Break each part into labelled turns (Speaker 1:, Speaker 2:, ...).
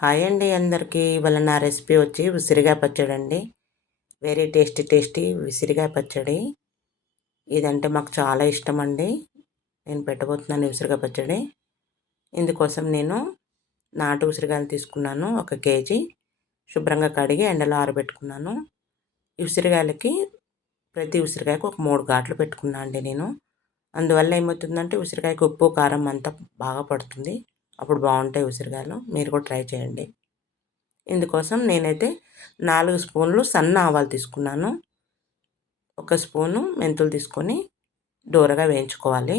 Speaker 1: Hi అండి అందరికీ. ఇవాళ నా రెసిపీ వచ్చి ఉసిరిగా పచ్చడి అండి వెరీ టేస్టీ టేస్టీ ఉసిరికాయ పచ్చడి. ఇదంటే మాకు చాలా ఇష్టం అండి నేను పెట్టబోతున్నాను ఉసిరికాయ పచ్చడి. ఇందుకోసం నేను నాటు ఉసిరికాయలు తీసుకున్నాను ఒక కేజీ. శుభ్రంగా కడిగి ఎండలో ఆరబెట్టుకున్నాను. ఉసిరికాయలకి ప్రతి ఉసిరికాయకు ఒక మూడు ఘాట్లు పెట్టుకున్నాను అండి నేను. అందువల్ల ఏమవుతుందంటే ఉసిరికాయకు ఉప్పు కారం అంతా బాగా పడుతుంది. అప్పుడు బాగుంటాయి ఉసిరికాయలు మీరు కూడా ట్రై చేయండి. ఇందుకోసం నేనైతే నాలుగు స్పూన్లు సన్న ఆవాలు తీసుకున్నాను. ఒక స్పూను మెంతులు తీసుకొని దూరగా వేయించుకోవాలి.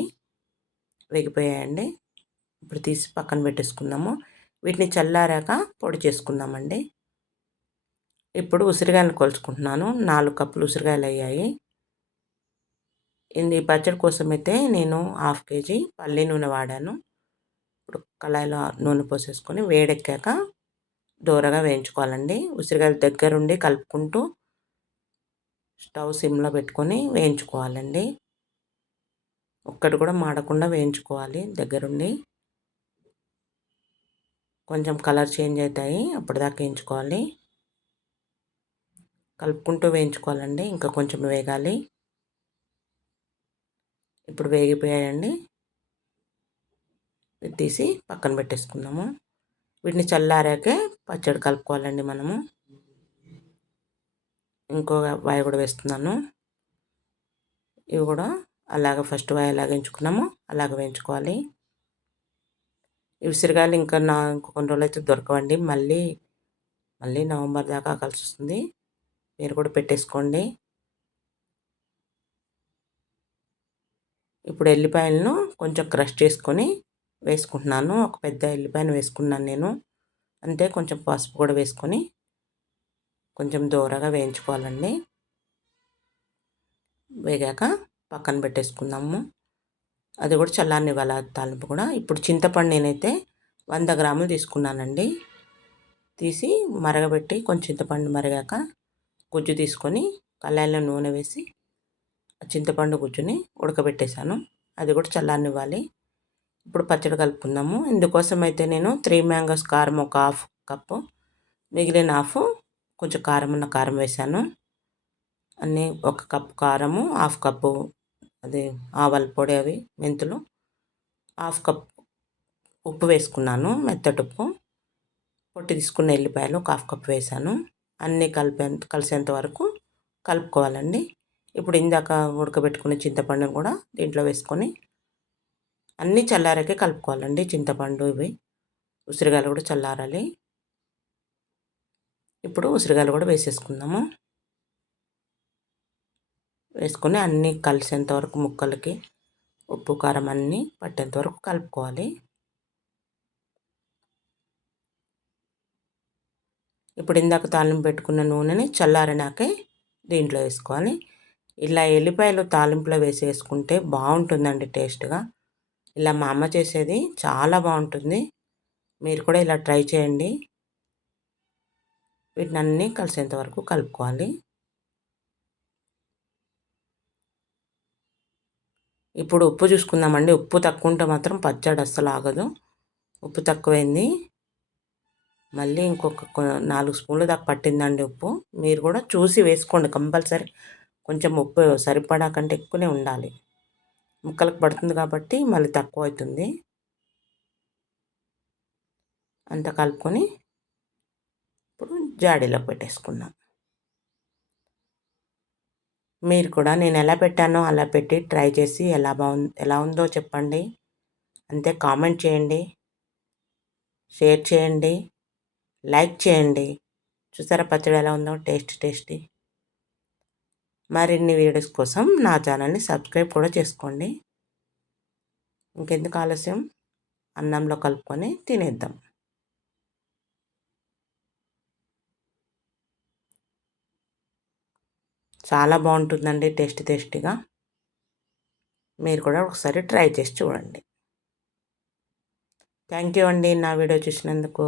Speaker 1: వేగిపోయాయండి. ఇప్పుడు తీసి పక్కన పెట్టేసుకుందాము. వీటిని చల్లారాక పొడి చేసుకుందామండి. ఇప్పుడు ఉసిరికాయలు కొలుచుకుంటున్నాను. నాలుగు కప్పులు ఉసిరికాయలు అయ్యాయి. ఇది పచ్చడి కోసం అయితే నేను హాఫ్ కేజీ పల్లి నూనె వాడాను. కళాయిలో నూనె పోసేసుకొని వేడెక్కాక దూరగా వేయించుకోవాలండి. ఉసిరికాయలు దగ్గరుండి కలుపుకుంటూ స్టవ్ సిమ్లో పెట్టుకొని వేయించుకోవాలండి. ఒక్కటి కూడా మాడకుండా వేయించుకోవాలి దగ్గరుండి. కొంచెం కలర్ చేంజ్ అవుతాయి అప్పటిదాకా వేయించుకోవాలి. కలుపుకుంటూ వేయించుకోవాలండి. ఇంకా కొంచెం వేగాలి. ఇప్పుడు వేగిపోయాయండి. తీసి పక్కన పెట్టేసుకుందాము. వీటిని చల్లారాకే పచ్చడి కలుపుకోవాలండి మనము. ఇంకో వాయి కూడా వేస్తున్నాను. ఇవి కూడా అలాగ ఫస్ట్ వాయి అలాగ ఎంచుకున్నాము. అలాగ వేయించుకోవాలి. ఈ విసిరికాయలు ఇంకా నా ఇంకో కొన్ని రోజులు అయితే దొరకవండి. మళ్ళీ మళ్ళీ నవంబర్ దాకా కలిసి వస్తుంది. మీరు కూడా పెట్టేసుకోండి. ఇప్పుడు ఎల్లిపాయలను కొంచెం క్రష్ చేసుకొని వేసుకుంటున్నాను. ఒక పెద్ద ఎల్లిపాయను వేసుకున్నాను నేను. అంతే కొంచెం పసుపు కూడా వేసుకొని కొంచెం దూరగా వేయించుకోవాలండి. వేగాక పక్కన పెట్టేసుకుందాము. అది కూడా చల్లారని ఇవ్వాలి తాలింపు కూడా. ఇప్పుడు చింతపండు నేనైతే వంద గ్రాములు తీసుకున్నానండి. తీసి మరగబెట్టి కొంచెం చింతపండు మరిగాక గుజ్జు తీసుకొని కళ్ళాయిలో నూనె వేసి చింతపండు గుజ్జుని ఉడకబెట్టేశాను. అది కూడా చల్లారనివ్వాలి. ఇప్పుడు పచ్చడి కలుపుకుందాము. ఇందుకోసం అయితే నేను త్రీ మ్యాంగోస్ కారం ఒక హాఫ్ కప్పు మిగిలిన హాఫ్ కొంచెం కారం ఉన్న కారం వేసాను. అన్నీ ఒక కప్పు కారము హాఫ్ కప్పు అది ఆవాల పొడి అవి మెంతులు హాఫ్ కప్ ఉప్పు వేసుకున్నాను మెత్తటి ఉప్పు. పొట్టి తీసుకున్న ఎల్లిపాయలు ఒక హాఫ్ కప్ వేసాను. అన్నీ కలిపే కలిసేంత వరకు కలుపుకోవాలండి. ఇప్పుడు ఇందాక ఉడకబెట్టుకున్న చింతపండును కూడా దీంట్లో వేసుకొని అన్నీ చల్లారాకే కలుపుకోవాలండి చింతపండు ఇవి. ఉసిరికాయలు కూడా చల్లారాలి. ఇప్పుడు ఉసిరికాయలు కూడా వేసేసుకుందాము. వేసుకొని అన్నీ కలిసేంత వరకు ముక్కలకి ఉప్పు కారం అన్నీ పట్టేంత వరకు కలుపుకోవాలి. ఇప్పుడు ఇందాక తాలింపు పెట్టుకున్న నూనెని చల్లారినాకే దీంట్లో వేసుకోవాలి. ఇలా ఎల్లిపాయలు తాలింపులో వేసేసుకుంటే బాగుంటుందండి టేస్ట్గా. ఇలా మా అమ్మ చేసేది చాలా బాగుంటుంది. మీరు కూడా ఇలా ట్రై చేయండి. వీటిని అన్నీ కలిసేంత వరకు కలుపుకోవాలి. ఇప్పుడు ఉప్పు చూసుకుందామండి. ఉప్పు తక్కువ ఉంటే మాత్రం పచ్చడి అస్సలు ఆగదు. ఉప్పు తక్కువైంది. మళ్ళీ ఇంకొక నాలుగు స్పూన్లు దాకా పట్టిందండి ఉప్పు. మీరు కూడా చూసి వేసుకోండి కంపల్సరీ. కొంచెం ఉప్పు సరిపడా కంటే ఎక్కువనే ఉండాలి. ముక్కలకు పడుతుంది కాబట్టి మళ్ళీ తక్కువ అవుతుంది. అంత కలుపుకొని ఇప్పుడు జాడీలో పెట్టేసుకున్నాం మీరు కూడా నేను ఎలా పెట్టానో అలా పెట్టి ట్రై చేసి ఎలా బాగుంది ఎలా ఉందో చెప్పండి. అంతే కామెంట్ చేయండి. షేర్ చేయండి. లైక్ చేయండి. చూసారా పచ్చడి ఎలా ఉందో? Taste tasty. మరిన్ని వీడియోస్ కోసం నా ఛానల్ని సబ్స్క్రైబ్ కూడా చేసుకోండి. ఇంకెందుకు ఆలస్యం? అన్నంలో కలుపుకొని తినేద్దాం. చాలా బాగుంటుందండి టేస్ట్ టేస్టీగా. మీరు కూడా ఒకసారి ట్రై చేసి చూడండి. థ్యాంక్ యూ అండి నా వీడియో చూసినందుకు.